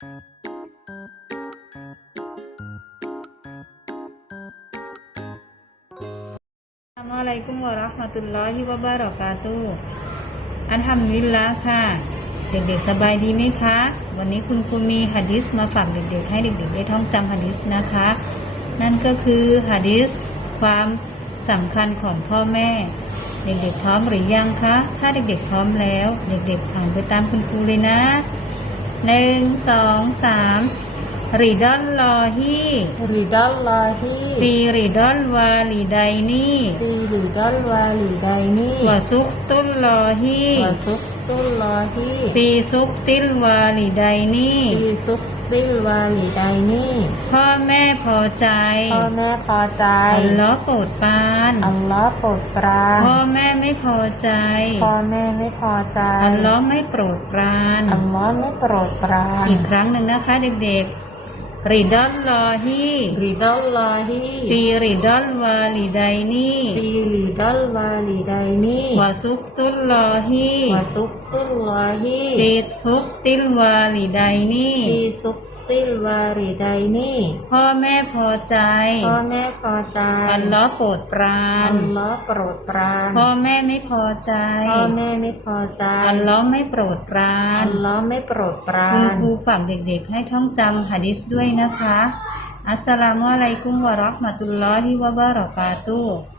อัสลามุอะลัยกุมวะราะห์มะตุลลอฮิวะบะเราะกาตุฮ์อันทำลิลละค่ะ เด็กๆสบายดีไหมคะ วันนี้คุณครูมีหะดีษมาฝากเด็กๆ ให้เด็กๆ ได้ท่องจำหะดีษนะคะ นั่นก็คือหะดีษความสำคัญของพ่อแม่ เด็กๆพร้อมหรือยังคะ ถ้าเด็กๆพร้อมแล้ว เด็กๆอ่านไปตามคุณครูเลยนะ หนึ่งสองสามริดอลลอฮีริดัลลาฮีฟีริดอลวาลิไดนีฟีริดัลวาลิไดนีวะซุกตุลลอฮีวะซุกตุลลอฮีฟีซุกติลวาลิไดนีฟีซุกติลวาลิไดนีพ่อแม่พ อใจ พ่อแม่พอใจ อัลลอฮ์โปรดปราน อัลลอฮ์โปรดปราน พ่อแม่ไม่พอใจ พ่อแม่ไม่พอใจ อัลลอฮ์ไม่โปรดปราน อัลลอฮ์ไม่โปรดปราน อีกครั้งหนึ่งนะคะเด็กๆริดอลลอฮีริดัลลาฮีฟีริดอลวาลิไดนีฟีริดัลวาลิไดนีวะซุกตุลลอฮีวะซุกตุลลอฮีฟีซุกติลวาลิไดนีฟีซุก ติลวาลิไดนีพ่อแม่พอใจ พ่อแม่พอใจอัลลอฮ์โปรดปรานอัลลอฮ์โปรดปรานพ่อแม่ไม่พอใจ พ่อแม่ไม่พอใจอัลลอฮ์ไม่โปรดปราอันลลอฮ์ไม่โปรดปราคุณนครูฝากเด็กๆ ให้ท่องจำหะดิษด้วยนะคะ อัสสลามุอะลัยกุมวะเราะห์มะตุลลอฮิวะบะเราะกาตุฮ์